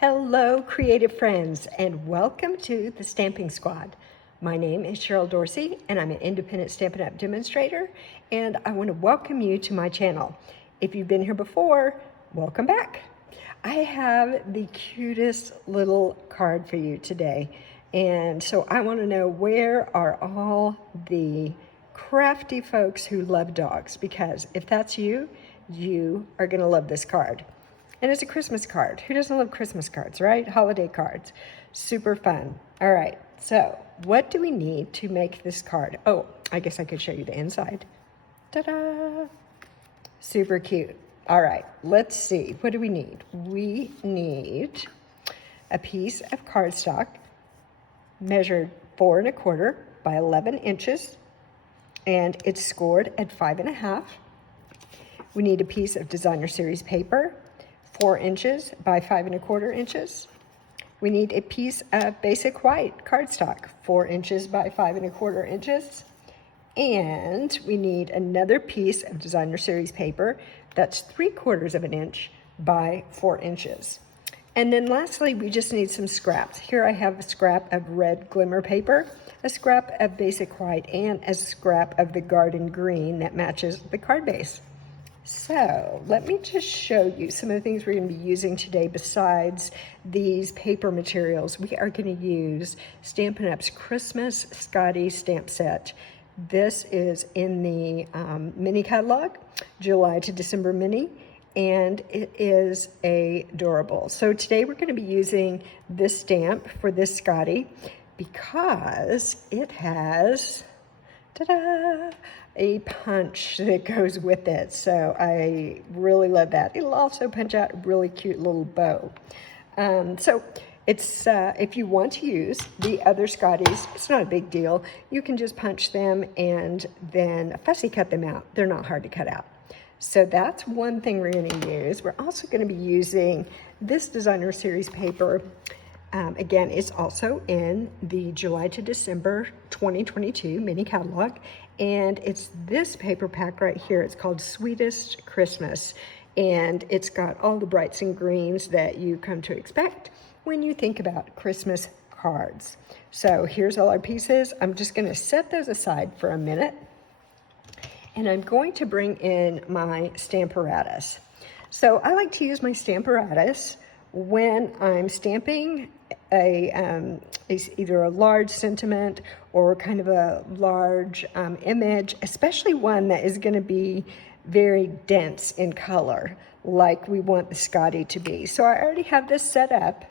Hello, creative friends, and welcome to the Stamping Squad. My name is Cheryl Dorsey, and I'm an independent Stampin' Up! Demonstrator, and I want to welcome you to my channel. If you've been here before, welcome back. I have the cutest little card for you today, and so I want to know, where are all the crafty folks who love dogs? Because if that's you, you are going to love this card. And it's a Christmas card. Who doesn't love Christmas cards, right? Holiday cards. Super fun. All right, so what do we need to make this card? Oh, I guess I could show you the inside. Ta-da! Super cute. All right, let's see. What do we need? We need a piece of cardstock measured 4 1/4 by 11 inches, and it's scored at 5 1/2. We need a piece of designer series paper, 4 inches by 5 1/4 inches. We need a piece of basic white cardstock, 4 inches by 5 1/4 inches. And we need another piece of designer series paper that's 3/4 of an inch by 4 inches. And then lastly, we just need some scraps. Here I have a scrap of red Glimmer paper, a scrap of basic white, and a scrap of the garden green that matches the card base. So let me just show you some of the things we're going to be using today. Besides these paper materials, we are going to use Stampin' Up's Christmas Scottie stamp set. This is in the mini catalog, July to December mini, and it is adorable. So today we're going to be using this stamp for this Scottie because it has, ta-da, a punch that goes with it. So I really love that. It'll also punch out a really cute little bow. So it's if you want to use the other Scotties, it's not a big deal. You can just punch them and then fussy cut them out. They're not hard to cut out. So that's one thing we're going to use. We're also going to be using this designer series paper. Again, it's also in the July to December 2022 mini catalog, and it's this paper pack right here. It's called Sweetest Christmas, and it's got all the brights and greens that you come to expect when you think about Christmas cards. So here's all our pieces. I'm just going to set those aside for a minute, and I'm going to bring in my Stamparatus. So I like to use my Stamparatus when I'm stamping either a large sentiment or kind of a large image, especially one that is going to be very dense in color, like we want the Scottie to be. So I already have this set up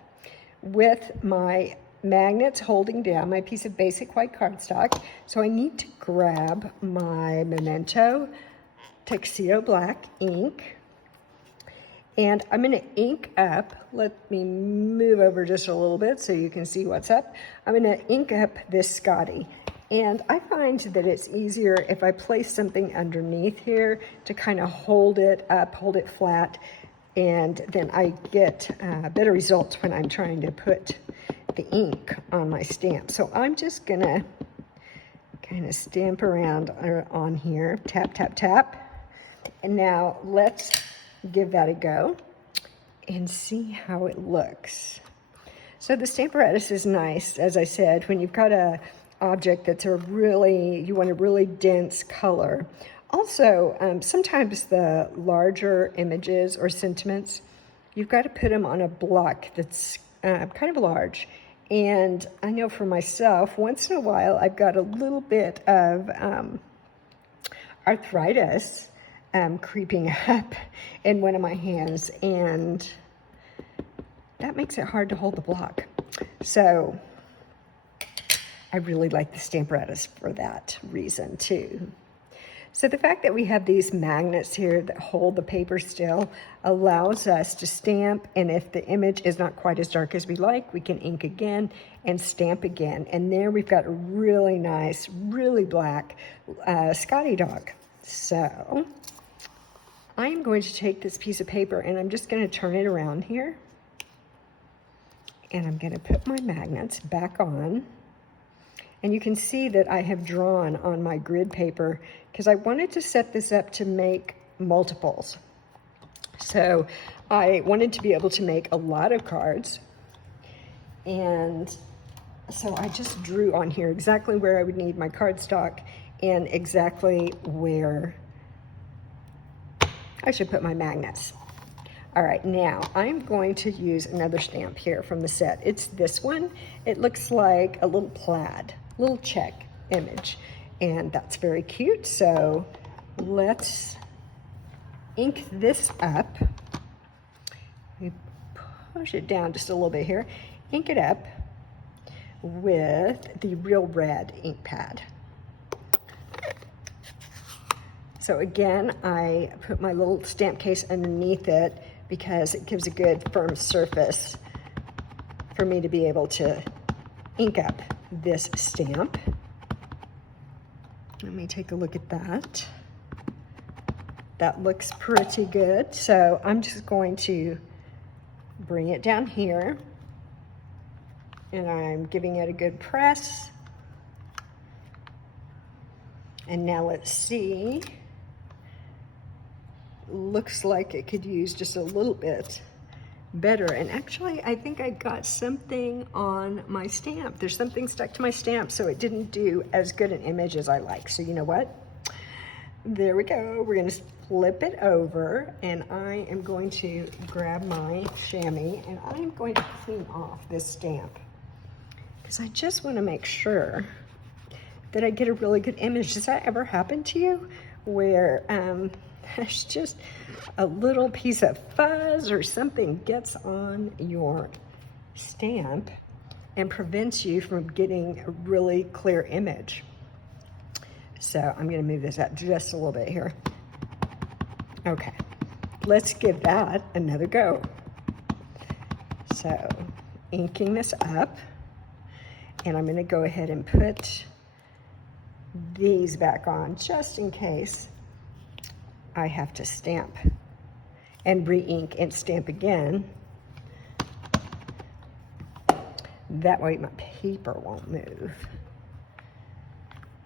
with my magnets holding down my piece of basic white cardstock. So I need to grab my Memento Tuxedo black ink. And I'm going to ink up, let me move over just a little bit so you can see what's up. I'm going to ink up this Scottie. And I find that it's easier if I place something underneath here to kind of hold it up, hold it flat, and then I get better results when I'm trying to put the ink on my stamp. So I'm just going to kind of stamp around on here, tap, tap, tap. And now let's give that a go and see how it looks. So the Stamparatus is nice, as I said, when you've got a object that's you want a really dense color. Also, sometimes the larger images or sentiments, you've got to put them on a block that's kind of large. And I know for myself, once in a while, I've got a little bit of arthritis creeping up in one of my hands, and that makes it hard to hold the block. So I really like the Stamparatus for that reason too. So the fact that we have these magnets here that hold the paper still allows us to stamp, and if the image is not quite as dark as we like, we can ink again and stamp again. And there we've got a really nice, really black Scottie dog. So I'm going to take this piece of paper and I'm just going to turn it around here. And I'm going to put my magnets back on. And you can see that I have drawn on my grid paper because I wanted to set this up to make multiples. So I wanted to be able to make a lot of cards, and so I just drew on here exactly where I would need my cardstock and exactly where I should put my magnets. All right, now I'm going to use another stamp here from the set. It's this one. It looks like a little plaid, little check image, and that's very cute. So let's ink this up. We push it down just a little bit here. Ink it up with the Real Red ink pad. So again, I put my little stamp case underneath it because it gives a good firm surface for me to be able to ink up this stamp. Let me take a look at that. That looks pretty good. So I'm just going to bring it down here, and I'm giving it a good press. And now let's see. Looks like it could use just a little bit better. And actually, I think I got something on my stamp. There's something stuck to my stamp, so it didn't do as good an image as I like. So you know what? There we go. We're gonna flip it over, and I am going to grab my chamois, and I'm going to clean off this stamp because I just want to make sure that I get a really good image. Does that ever happen to you where there's just a little piece of fuzz or something gets on your stamp and prevents you from getting a really clear image? So I'm going to move this up just a little bit here. Okay, let's give that another go. So inking this up, and I'm going to go ahead and put these back on just in case I have to stamp and re-ink and stamp again. That way my paper won't move.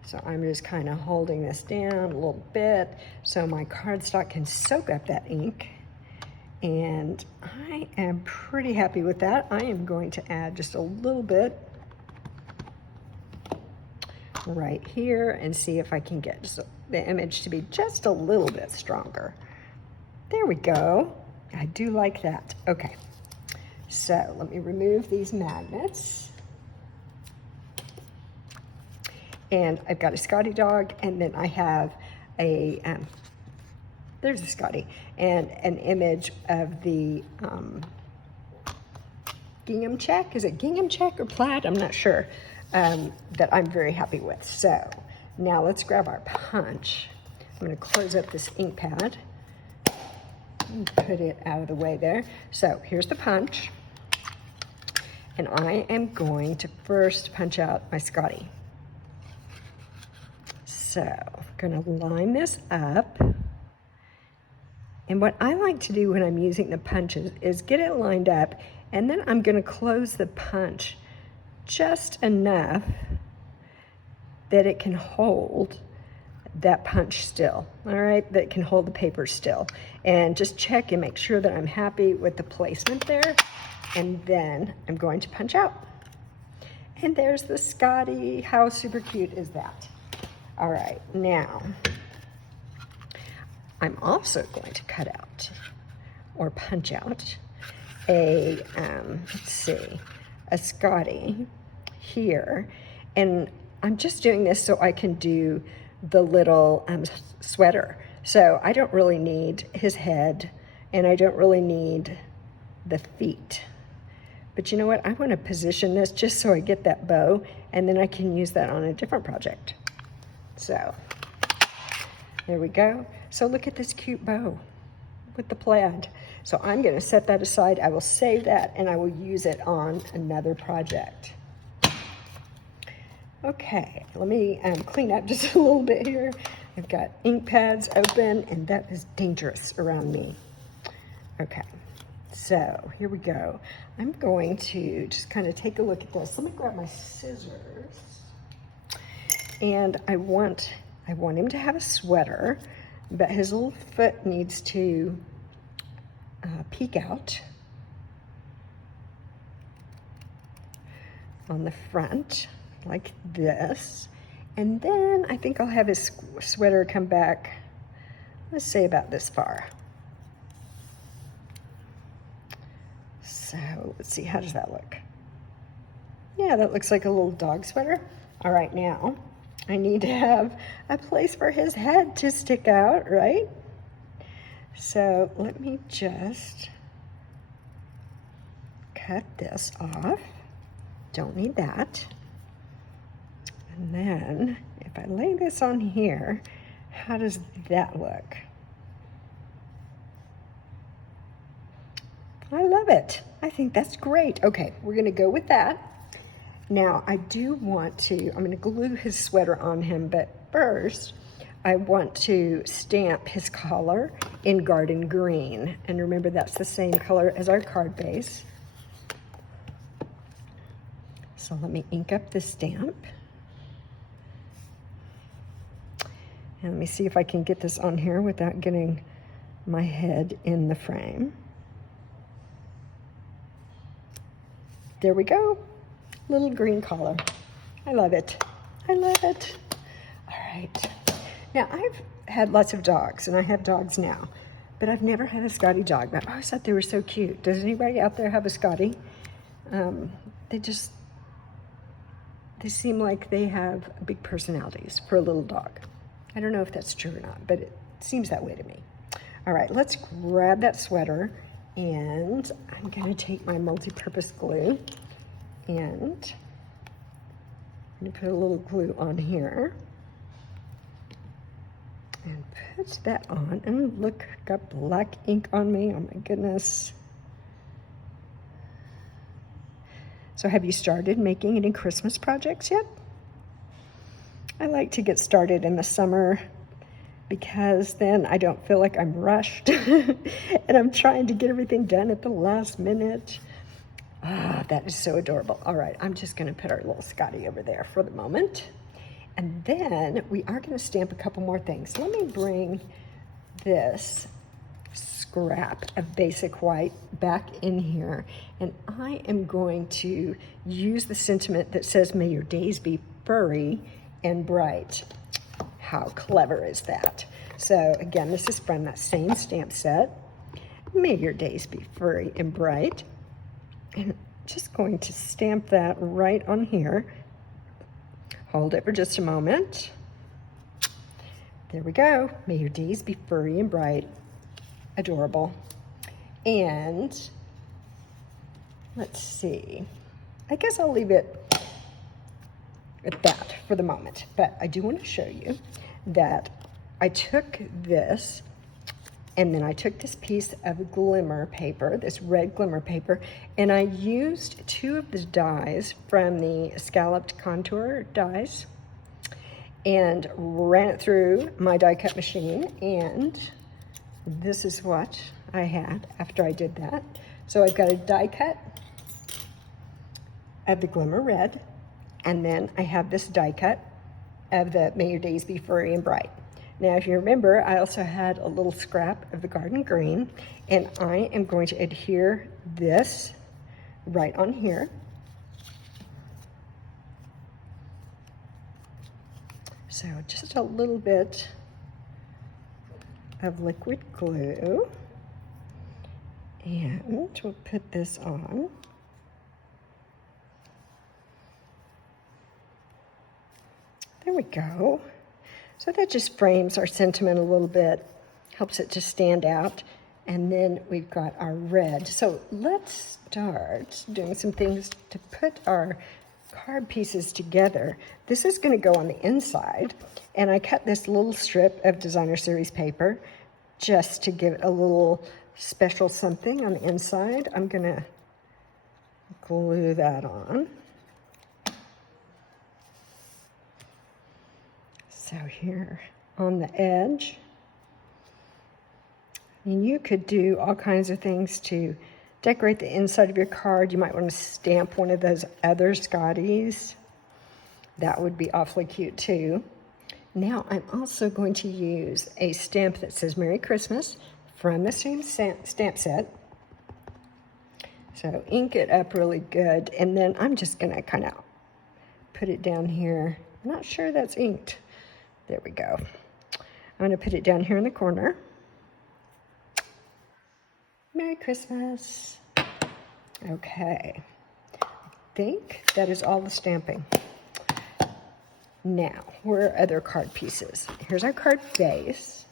So I'm just kind of holding this down a little bit so my cardstock can soak up that ink. And I am pretty happy with that. I am going to add just a little bit right here and see if I can get just the image to be just a little bit stronger. There we go. I do like that. Okay, so let me remove these magnets. And I've got a Scottie dog, and then I have a, there's a Scottie, and an image of the gingham check. Is it gingham check or plaid? I'm not sure, that I'm very happy with. So now let's grab our punch. I'm gonna close up this ink pad and put it out of the way there. So here's the punch. And I am going to first punch out my Scottie. So I'm gonna line this up. And what I like to do when I'm using the punches is get it lined up, and then I'm gonna close the punch just enough that it can hold that punch still, all right? That can hold the paper still. And just check and make sure that I'm happy with the placement there. And then I'm going to punch out. And there's the Scottie. How super cute is that? All right, now I'm also going to cut out or punch out a, let's see, a Scottie here. And I'm just doing this so I can do the little sweater. So I don't really need his head, and I don't really need the feet. But you know what? I want to position this just so I get that bow, and then I can use that on a different project. So there we go. So look at this cute bow with the plaid. So I'm going to set that aside. I will save that, and I will use it on another project. Okay, let me clean up just a little bit here. I've got ink pads open, and that is dangerous around me. Okay, so here we go. I'm going to just kind of take a look at this. Let me grab my scissors. And I want him to have a sweater, but his little foot needs to peek out on the front like this. And then I think I'll have his sweater come back, let's say about this far. So let's see, how does that look? Yeah, that looks like a little dog sweater. All right, now I need to have a place for his head to stick out, right? So let me just cut this off. Don't need that. And then if I lay this on here, how does that look? I love it. I think that's great. Okay, we're gonna go with that. Now I do want to, I'm gonna glue his sweater on him, but first I want to stamp his collar in garden green. And remember, that's the same color as our card base. So let me ink up the stamp. And let me see if I can get this on here without getting my head in the frame. There we go, little green collar. I love it, I love it. All right, now I've had lots of dogs, and I have dogs now, but I've never had a Scottie dog, but I always thought they were so cute. Does anybody out there have a Scottie? They seem like they have big personalities for a little dog. I don't know if that's true or not, but it seems that way to me. All right, let's grab that sweater, and I'm gonna take my multi-purpose glue, and I'm gonna put a little glue on here, and put that on, and look, got black ink on me, oh my goodness. So have you started making any Christmas projects yet? I like to get started in the summer because then I don't feel like I'm rushed and I'm trying to get everything done at the last minute. Ah, that is so adorable. All right, I'm just gonna put our little Scottie over there for the moment. And then we are gonna stamp a couple more things. Let me bring this scrap of basic white back in here, and I am going to use the sentiment that says, "May your days be furry and bright." How clever is that? So again, this is from that same stamp set. May your days be furry and bright. And I'm just going to stamp that right on here. Hold it for just a moment. There we go. May your days be furry and bright. Adorable. And let's see. I guess I'll leave it at that for the moment, but I do want to show you that I took this, and then I took this piece of Glimmer paper, this red Glimmer paper, and I used 2 of the dies from the Scalloped contour dies and ran it through my die cut machine, and this is what I had after I did that. So I've got a die cut of the Glimmer red, and then I have this die cut of the May Your Days Be Furry and Bright. Now, if you remember, I also had a little scrap of the garden green, and I am going to adhere this right on here. So just a little bit of liquid glue, and we'll put this on. There we go. So that just frames our sentiment a little bit, helps it to stand out. And then we've got our red. So let's start doing some things to put our card pieces together. This is going to go on the inside, and I cut this little strip of designer series paper just to give it a little special something on the inside. I'm going to glue that on. So here on the edge, and you could do all kinds of things to decorate the inside of your card. You might want to stamp one of those other Scotties. That would be awfully cute too. Now I'm also going to use a stamp that says Merry Christmas from the same stamp set. So ink it up really good, and then I'm just gonna kind of put it down here. I'm not sure that's inked. There we go. I'm gonna put it down here in the corner. Merry Christmas. Okay, I think that is all the stamping. Now, where are other card pieces? Here's our card base.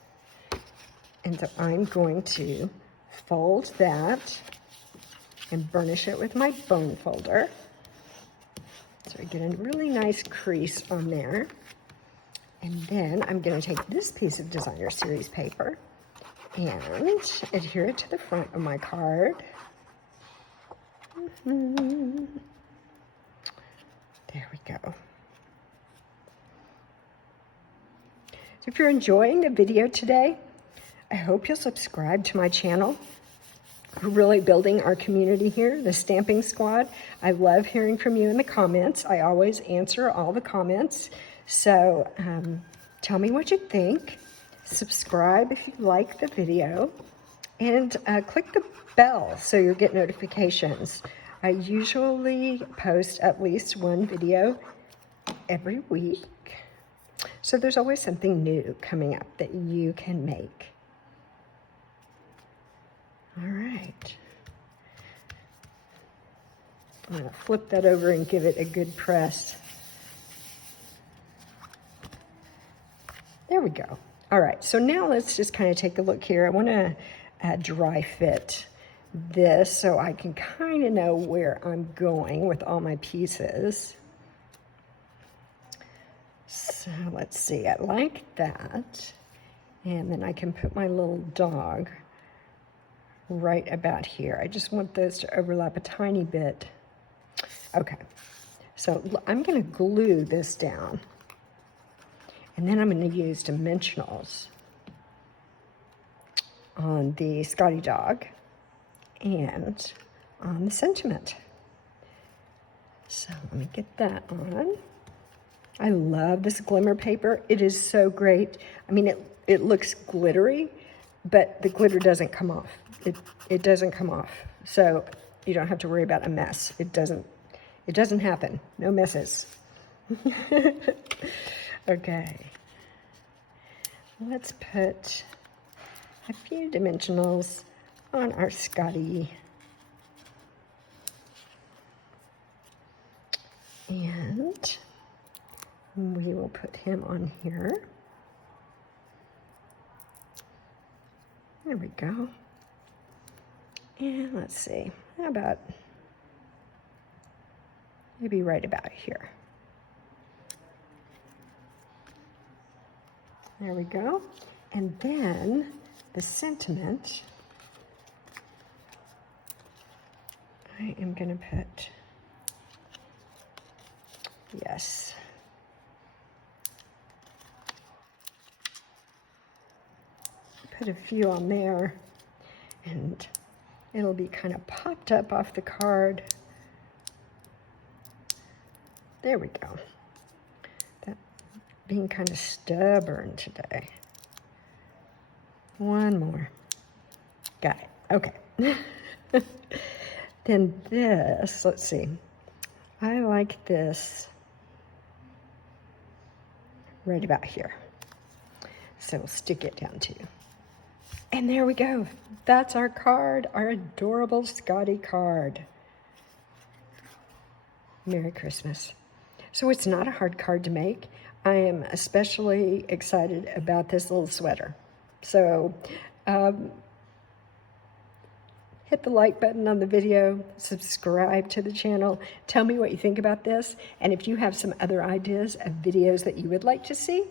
And so I'm going to fold that and burnish it with my bone folder. So I get a really nice crease on there. And then I'm going to take this piece of Designer Series paper and adhere it to the front of my card. There we go. So if you're enjoying the video today, I hope you'll subscribe to my channel. We're really building our community here, the Stamping Squad. I love hearing from you in the comments. I always answer all the comments. So tell me what you think. Subscribe if you like the video. And click the bell so you'll get notifications. I usually post at least one video every week. So there's always something new coming up that you can make. All right. I'm going to flip that over and give it a good press. There we go. All right, so now let's just kind of take a look here. I want to dry fit this so I can kind of know where I'm going with all my pieces. So let's see, I like that. And then I can put my little dog right about here. I just want those to overlap a tiny bit. Okay, so I'm going to glue this down. And then I'm going to use dimensionals on the Scottie dog and on the sentiment. So let me get that on. I love this Glimmer paper. It is so great. I mean, it looks glittery, but the glitter doesn't come off. It doesn't come off. So you don't have to worry about a mess. It doesn't happen. No messes. Okay. Let's put a few dimensionals on our Scottie. And we will put him on here. There we go. And let's see, how about maybe right about here. There we go. And then the sentiment, I am going to put, yes. Put a few on there, and it'll be kind of popped up off the card. There we go. That being kind of stubborn today. One more. Got it. Okay. Then this, let's see. I like this right about here. So we'll stick it down too. And there we go. That's our card, our adorable Scottie card. Merry Christmas. So it's not a hard card to make. I am especially excited about this little sweater. So hit the like button on the video, subscribe to the channel, tell me what you think about this, and if you have some other ideas of videos that you would like to see,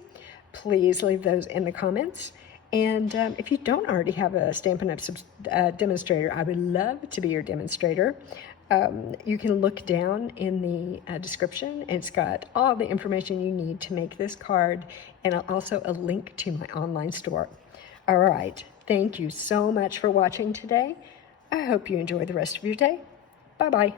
please leave those in the comments. And if you don't already have a Stampin' Up! Demonstrator, I would love to be your demonstrator. You can look down in the description. It's got all the information you need to make this card, and also a link to my online store. All right, thank you so much for watching today. I hope you enjoy the rest of your day. Bye-bye.